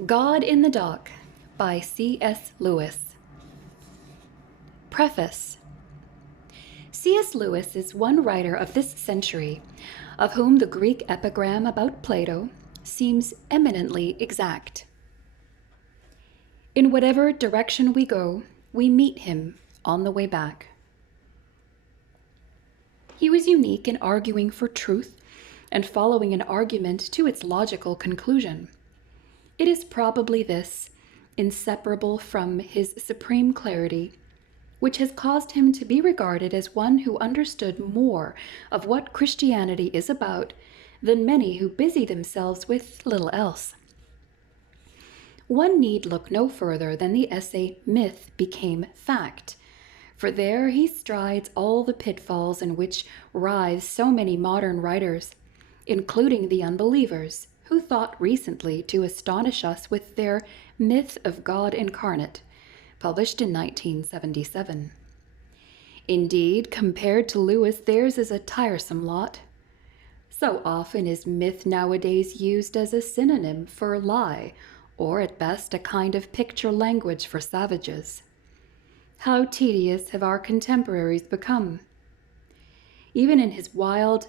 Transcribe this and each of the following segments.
God in the Dock by C.S. Lewis. Preface. C.S. Lewis is one writer of this century of whom the Greek epigram about Plato seems eminently exact. In whatever direction we go, we meet him on the way back. He was unique in arguing for truth and following an argument to its logical conclusion. It is probably this, inseparable from his supreme clarity, which has caused him to be regarded as one who understood more of what Christianity is about than many who busy themselves with little else. One need look no further than the essay Myth Became Fact, for there he strides all the pitfalls in which writhe so many modern writers, including the unbelievers who thought recently to astonish us with their Myth of God Incarnate, published in 1977. Indeed, compared to Lewis, theirs is a tiresome lot. So often is myth nowadays used as a synonym for lie, or at best a kind of picture language for savages. How tedious have our contemporaries become! Even in his wild,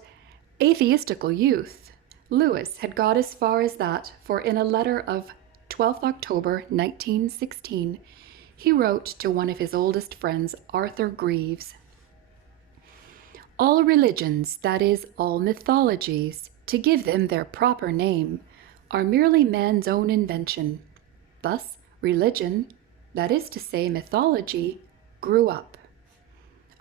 atheistical youth, Lewis had got as far as that, for in a letter of 12th October 1916, he wrote to one of his oldest friends, Arthur Greeves, "All religions, that is, all mythologies, to give them their proper name, are merely man's own invention. Thus, religion, that is to say mythology, grew up.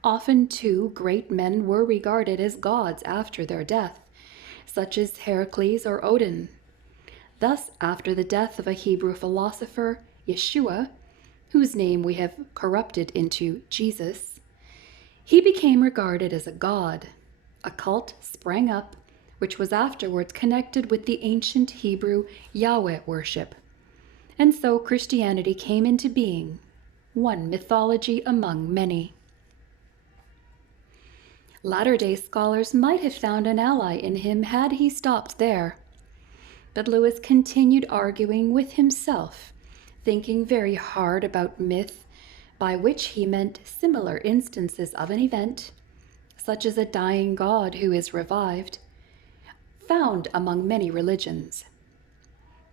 Often, too, great men were regarded as gods after their death, such as Heracles or Odin. Thus, after the death of a Hebrew philosopher, Yeshua, whose name we have corrupted into Jesus, he became regarded as a god. A cult sprang up, which was afterwards connected with the ancient Hebrew Yahweh worship. And so Christianity came into being, one mythology among many." Latter-day scholars might have found an ally in him had he stopped there. But Lewis continued arguing with himself, thinking very hard about myth, by which he meant similar instances of an event, such as a dying god who is revived, found among many religions.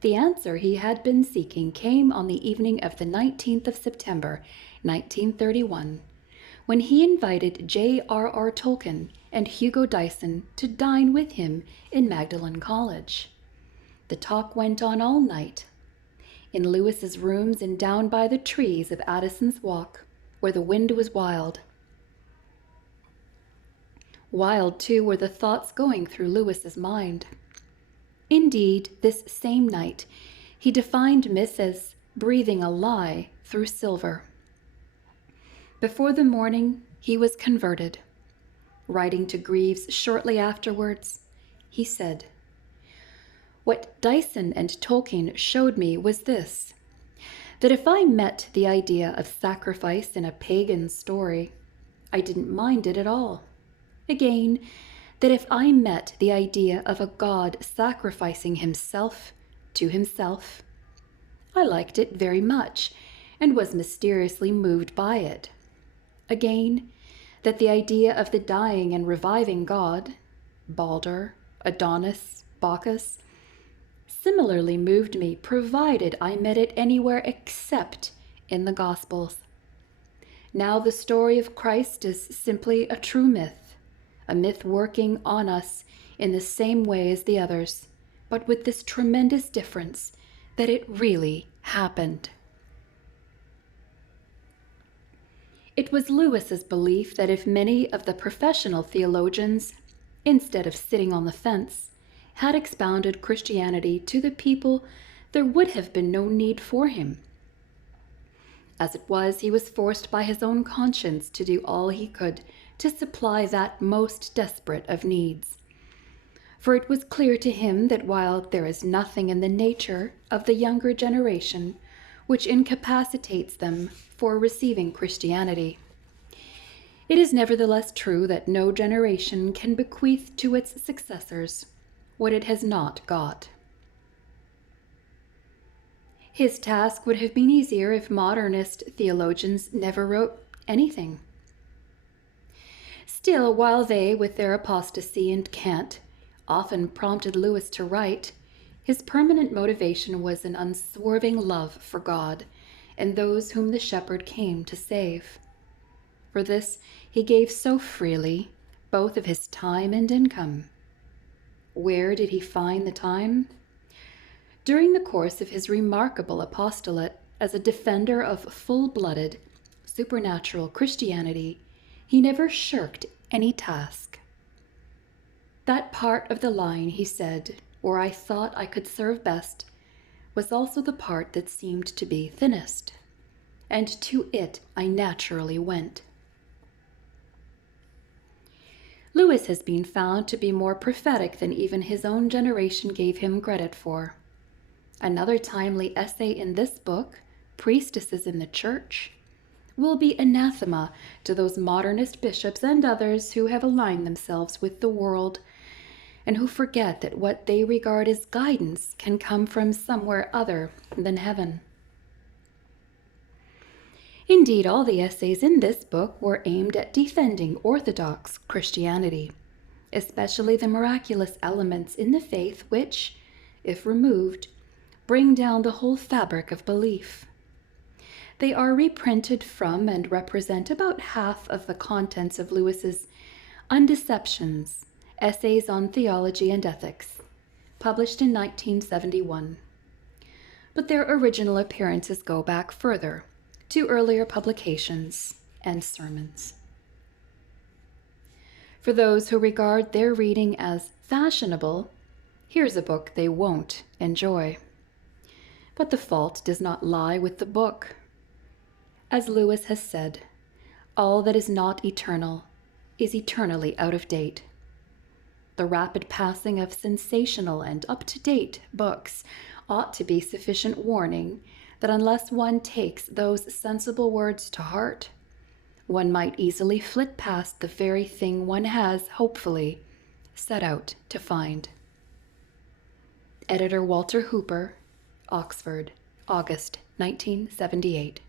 The answer he had been seeking came on the evening of the 19th of September, 1931, when he invited J.R.R. Tolkien and Hugo Dyson to dine with him in Magdalen College. The talk went on all night, in Lewis's rooms and down by the trees of Addison's Walk, where the wind was wild. Wild, too, were the thoughts going through Lewis's mind. Indeed, this same night, he defined myth as breathing a lie through silver. Before the morning, he was converted. Writing to Greeves shortly afterwards, he said, "What Dyson and Tolkien showed me was this, that if I met the idea of sacrifice in a pagan story, I didn't mind it at all. Again, that if I met the idea of a god sacrificing himself to himself, I liked it very much and was mysteriously moved by it. Again, that the idea of the dying and reviving god, Balder, Adonis, Bacchus, similarly moved me, provided I met it anywhere except in the Gospels. Now the story of Christ is simply a true myth, a myth working on us in the same way as the others, but with this tremendous difference that it really happened." It was Lewis's belief that if many of the professional theologians, instead of sitting on the fence, had expounded Christianity to the people, there would have been no need for him. As it was, he was forced by his own conscience to do all he could to supply that most desperate of needs. For it was clear to him that while there is nothing in the nature of the younger generation which incapacitates them for receiving Christianity, it is nevertheless true that no generation can bequeath to its successors what it has not got. His task would have been easier if modernist theologians never wrote anything. Still, while they, with their apostasy and cant, often prompted Lewis to write, his permanent motivation was an unswerving love for God and those whom the shepherd came to save. For this he gave so freely, both of his time and income. Where did he find the time? During the course of his remarkable apostolate as a defender of full-blooded, supernatural Christianity, he never shirked any task. That part of the line, he said, where I thought I could serve best, was also the part that seemed to be thinnest, and to it I naturally went. Lewis has been found to be more prophetic than even his own generation gave him credit for. Another timely essay in this book, Priestesses in the Church, will be anathema to those modernist bishops and others who have aligned themselves with the world and who forget that what they regard as guidance can come from somewhere other than heaven. Indeed, all the essays in this book were aimed at defending orthodox Christianity, especially the miraculous elements in the faith which, if removed, bring down the whole fabric of belief. They are reprinted from and represent about half of the contents of Lewis's Undeceptions, Essays on Theology and Ethics, published in 1971. But their original appearances go back further, to earlier publications and sermons. For those who regard their reading as fashionable, here's a book they won't enjoy. But the fault does not lie with the book. As Lewis has said, all that is not eternal is eternally out of date. The rapid passing of sensational and up-to-date books ought to be sufficient warning that unless one takes those sensible words to heart, one might easily flit past the very thing one has, hopefully, set out to find. Editor Walter Hooper, Oxford, August 1978.